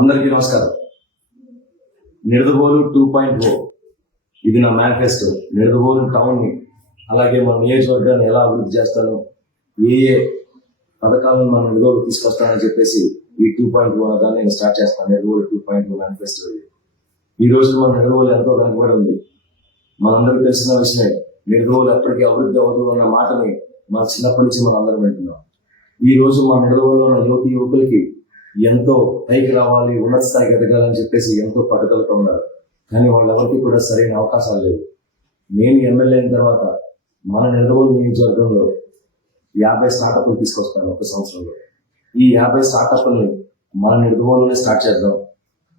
అందరికీ నమస్కారం. Nidadavolu two point ఓ ఇది నా మేనిఫెస్టో నిడదబోలు టౌన్ని అలాగే మన నియోజకవర్గాన్ని ఎలా అభివృద్ధి చేస్తాను ఏ ఏ పథకాలను మన నిడదోలు తీసుకొస్తానని చెప్పేసి ఈ టూ పాయింట్ ఓ దాన్ని నేను స్టార్ట్ చేస్తాను. Nidadavolu two point O manifesto ఇది. ఈ రోజు మన నిడదోలు ఎంతో వెనకబడి ఉంది మనందరికీ తెలిసిన విషయమే నిడదోలు ఎప్పటికీ అభివృద్ధి అవ్వదు అన్న మాటని మన చిన్నప్పటి నుంచి మనం అందరం వింటున్నాం. ఈ రోజు మన నిడదవోలో ఉన్న యువతి యువకులకి ఎంతో పైకి రావాలి ఉన్నత స్థాయికి ఎదగాలని చెప్పేసి ఎంతో పట్టుదలతో ఉన్నారు. కానీ వాళ్ళెవరికి కూడా సరైన అవకాశాలు లేవు. నేను ఎమ్మెల్యే అయిన తర్వాత మన నిడదవోలు నియోజకవర్గంలో యాభై స్టార్టప్లు తీసుకొస్తాను ఒక సంవత్సరంలో. ఈ యాభై స్టార్టప్లని మన నిడదవోలునే స్టార్ట్ చేద్దాం.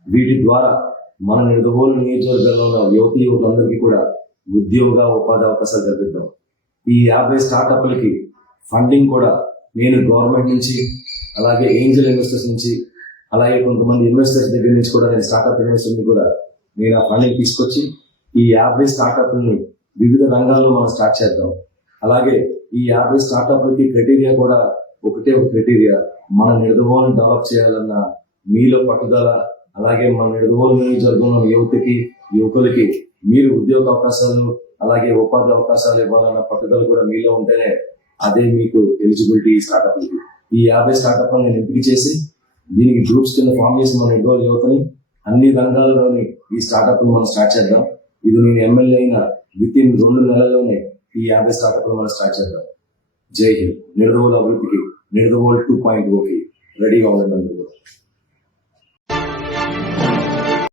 వీటి ద్వారా మన నిడదవోలు నియోజకవర్గంలో ఉన్న యువతి యువకులందరికీ కూడా ఉద్యోగ ఉపాధి అవకాశాలు కల్పిద్దాం. ఈ యాభై స్టార్టప్లకి ఫండింగ్ కూడా నేను గవర్నమెంట్ నుంచి అలాగే ఏంజల్ ఇన్వెస్టర్స్ నుంచి అలాగే కొంతమంది ఇన్వెస్టర్స్ దగ్గర నుంచి కూడా నేను స్టార్ట్అప్ ఇన్వెస్టర్ని కూడా నేను ఆ ఫండింగ్ తీసుకొచ్చి ఈ యాభై స్టార్టప్లని వివిధ రంగాల్లో మనం స్టార్ట్ చేద్దాం. అలాగే ఈ యాభై స్టార్టప్లకి క్రైటీరియా కూడా ఒకటే ఒక క్రైటీరియా మన నిడదవోని డెవలప్ చేయాలన్న మీలో పట్టుదల అలాగే మన నిడదవోలు నియోజకవర్గంలో యువతకి యువకులకి మీరు ఉద్యోగ అవకాశాలు అలాగే ఉపాధి అవకాశాలు ఇవ్వాలన్న పట్టుదల కూడా మీలో ఉంటేనే అదే మీకు ఎలిజిబిలిటీ స్టార్టప్ ఈ యాభై స్టార్టప్ నేను ఎంపిక చేసి దీనికి గ్రూప్స్ కింద ఫామ్ చేసి మన ఇండోర్ యువతని అన్ని రంగాల్లోని ఈ స్టార్టప్ మనం స్టార్ట్ చేద్దాం. ఇది నేను ఎమ్మెల్యే అయిన విత్ ఇన్ రెండు నెలల్లోనే ఈ యాభై స్టార్ట్అప్ మనం స్టార్ట్ చేద్దాం. జై హింద్. నిడదవోలు అభివృద్ధికి నిడదవోలు టూ పాయింట్ ఓకి oh రెడీగా ఉండండి